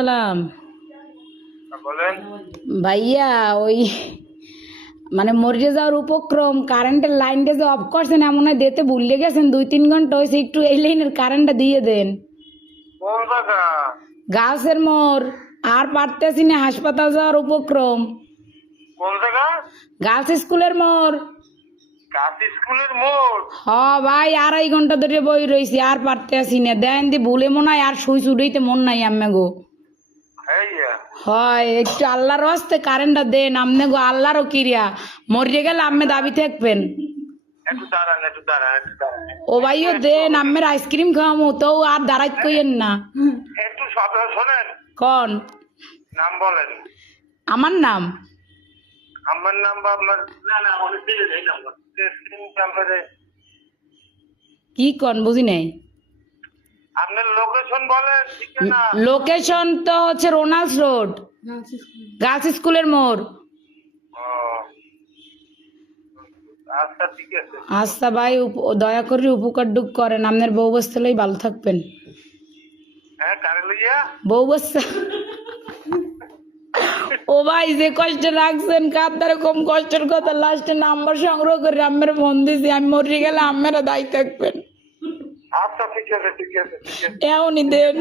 সালাম। বলেন। ভাইয়া ওই মানে মরে যাওয়ার উপক্রম, কারেন্টের লাইনটা যে অফ করছেন এমন হয় দিতে ভুলে গেছেন, 2-3 ঘন্টা হয়েছে, একটু এই লাইনের কারেন্টটা দিয়ে দেন। কোন জায়গা? গাছের মোড়, আর পারতেছি না, হাসপাতাল যাওয়ার উপক্রম। কোন জায়গা? গার্লস স্কুলের মোড়। কাশ স্কুলের মোড়। হ ভাই, 2.5 ঘন্টা ধরে বই রয়েছি, আর পারতেছি না। দেন দি ভুলে মনে হয় আর সুই চুড়াইতে মন নাই আম্মে গো। হ্যাঁ, হয় একটু আল্লাহর হস্তে কারেন্টটা দেন আমনে গো, আল্লাহরও কিরিয়া। মরিয়ে গেলে আম্মে দাবি থাকবেন। একটু দাঁড়ান। ও ভাইও দেন, আম্মের আইসক্রিম খাওয়ামো তো আর দাঁড়াইত কইেন না। একটু শোনেন। কন নাম বলেন। আমার নাম? আমার নাম বা আপনার? না অনেক দিলে এই নাম্বার নাম্বারে। কি কন বুঝি নাই। আপনার লোকেশন বলেন, ঠিকানা। লোকেশন তো হচ্ছে রোনাল্ডস রোড, গার্লস স্কুলের মোড়। ও, আচ্ছা ঠিক আছে। আচ্ছা ভাই, দয়া করে উপকার ডুক করেন, আপনার বউ বসতে লই ভালো থাকবেন। হ্যাঁ, কারে লইয়া? বউ বসতে। ও ভাই যে কষ্ট রাখছেন, কার কম কষ্টের কথা, লাস্টে নাম্বার সংগ্রহ করে আম্মের ফোন দিয়েছি, আমি মরে গেলে আম্মেরা দায়ী থাকবেন। আচ্ছা ঠিক আছে। এমনই দেন।